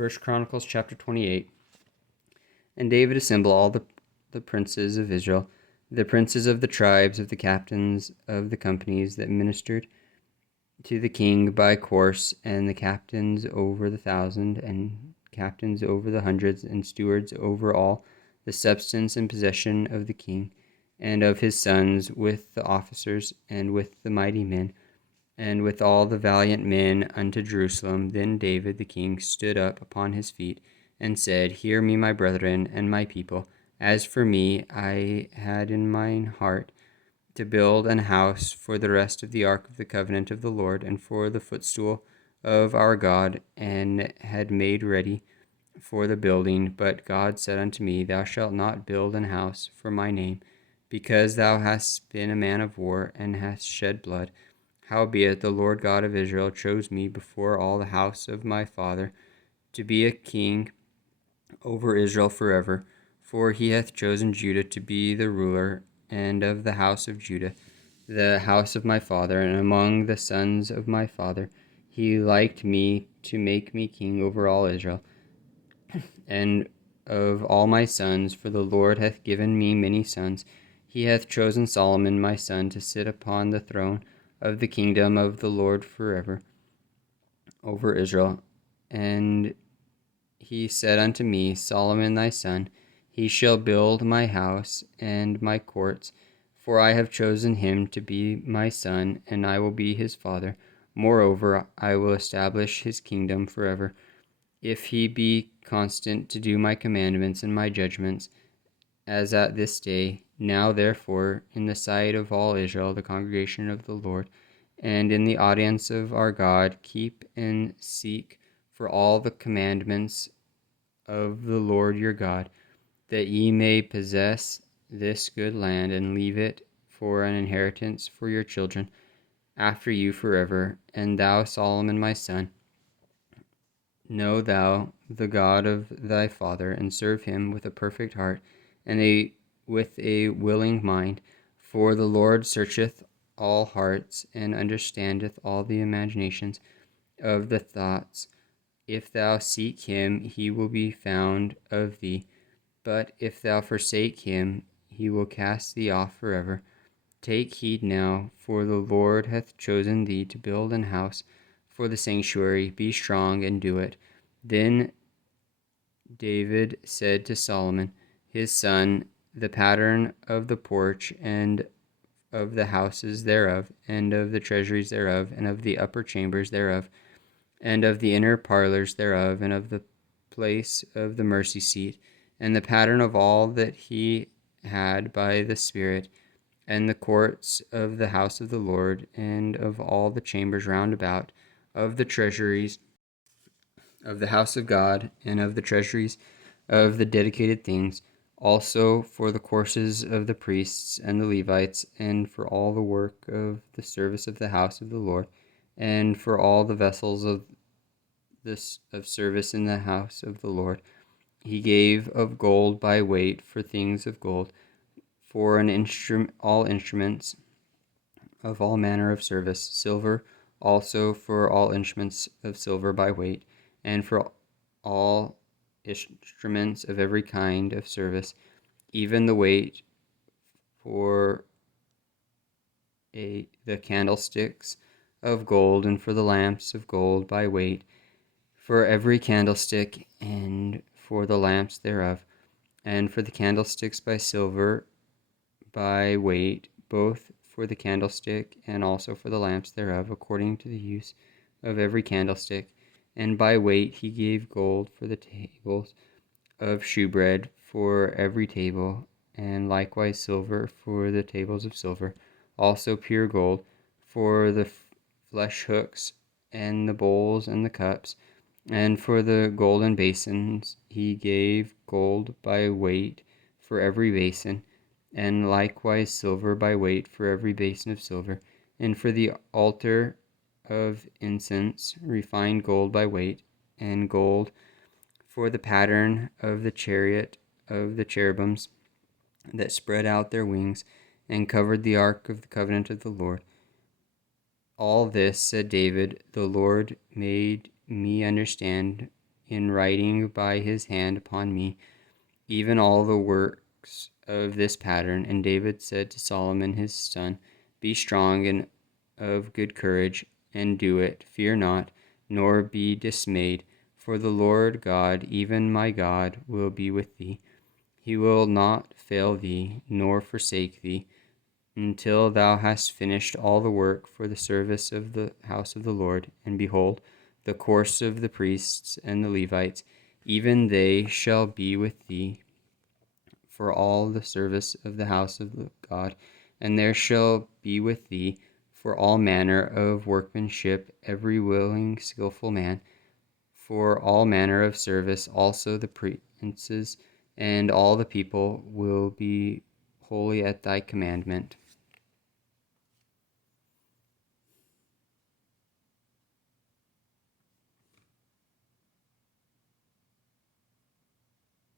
First Chronicles chapter 28. And David assembled all the princes of Israel, the princes of the tribes of the captains of the companies that ministered to the king by course, and the captains over the 1,000, and captains over the hundreds, and stewards over all the substance and possession of the king, and of his sons, with the officers, and with the mighty men, and with all the valiant men unto Jerusalem. Then David the king stood up upon his feet, and said, Hear me, my brethren, and my people. As for me, I had in mine heart to build an house for the rest of the ark of the covenant of the Lord, and for the footstool of our God, and had made ready for the building. But God said unto me, Thou shalt not build an house for my name, because thou hast been a man of war, and hast shed blood. Howbeit the Lord God of Israel chose me before all the house of my father to be a king over Israel forever, for he hath chosen Judah to be the ruler, and of the house of Judah, the house of my father, and among the sons of my father, he liked me to make me king over all Israel, and of all my sons, for the Lord hath given me many sons. He hath chosen Solomon my son to sit upon the throne of the kingdom of the Lord forever over Israel. And he said unto me, Solomon thy son, he shall build my house and my courts, for I have chosen him to be my son, and I will be his father. Moreover, I will establish his kingdom forever, if he be constant to do my commandments and my judgments, as at this day. Now therefore, in the sight of all Israel, the congregation of the Lord, and in the audience of our God, keep and seek for all the commandments of the Lord your God, that ye may possess this good land, and leave it for an inheritance for your children after you forever. And thou, Solomon my son, know thou the God of thy father, and serve him with a perfect heart, and with a willing mind. For the Lord searcheth all hearts, and understandeth all the imaginations of the thoughts. If thou seek him, he will be found of thee. But if thou forsake him, he will cast thee off forever. Take heed now, for the Lord hath chosen thee to build an house for the sanctuary. Be strong and do it. Then David said to Solomon his son, the pattern of the porch, and of the houses thereof, and of the treasuries thereof, and of the upper chambers thereof, and of the inner parlors thereof, and of the place of the mercy seat, and the pattern of all that he had by the Spirit, and the courts of the house of the Lord, and of all the chambers round about, of the treasuries of the house of God, and of the treasuries of the dedicated things, also for the courses of the priests and the Levites, and for all the work of the service of the house of the Lord, and for all the vessels of service in the house of the Lord. He gave of gold by weight for things of gold, for all instruments of all manner of service, silver also for all instruments of silver by weight, and for all instruments of every kind of service, even the weight for the candlesticks of gold, and for the lamps of gold by weight, for every candlestick, and for the lamps thereof, and for the candlesticks by silver by weight, both for the candlestick and also for the lamps thereof, according to the use of every candlestick. And by weight he gave gold for the tables of shewbread for every table, and likewise silver for the tables of silver, also pure gold for the flesh hooks, and the bowls and the cups. And for the golden basins he gave gold by weight for every basin, and likewise silver by weight for every basin of silver. And for the altar of incense refined gold by weight, and gold for the pattern of the chariot of the cherubims that spread out their wings, and covered the ark of the covenant of the Lord. All this, said David, the Lord made me understand in writing by his hand upon me, even all the works of this pattern. And David said to Solomon his son, Be strong and of good courage, and do it. Fear not, nor be dismayed, for the Lord God, even my God, will be with thee. He will not fail thee, nor forsake thee, until thou hast finished all the work for the service of the house of the Lord. And behold, the course of the priests and the Levites, even they shall be with thee for all the service of the house of the God. And there shall be with thee for all manner of workmanship every willing, skillful man, for all manner of service. Also the princes and all the people will be holy at thy commandment.